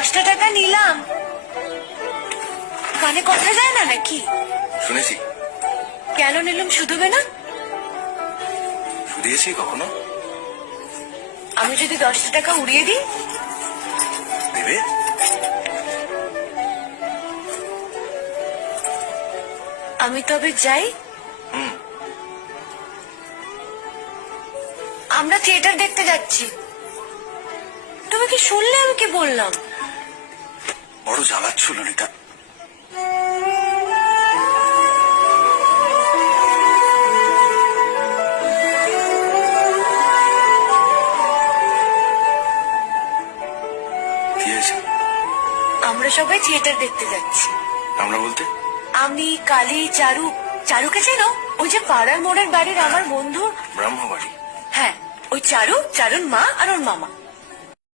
10টা টাকা নিলাম, কানে কথা যায় না নাকি? শুনেছি। কেন নিলাম শুধবে না? শুধিয়েছি কখনো? আমি যদি 10টা টাকা উড়িয়ে দিই? দেবে? আমি তবে যাই। আমরা থিয়েটার দেখতে যাচ্ছি। তুমি কি শুনলে আমি কি বললাম? বড় জ্বালাচ্ছ ললিতা। আমরা সবাই থিয়েটার দেখতে যাচ্ছি। আমরা বলতে? আমি, কালী, চারু। চারুকে চেনো? ওই যে পাড়ার মোড়ের বাড়ির আমার বন্ধু। ব্রাহ্মবাড়ি? হ্যাঁ, ওই চারু, চারুর মা আর ওর মামা।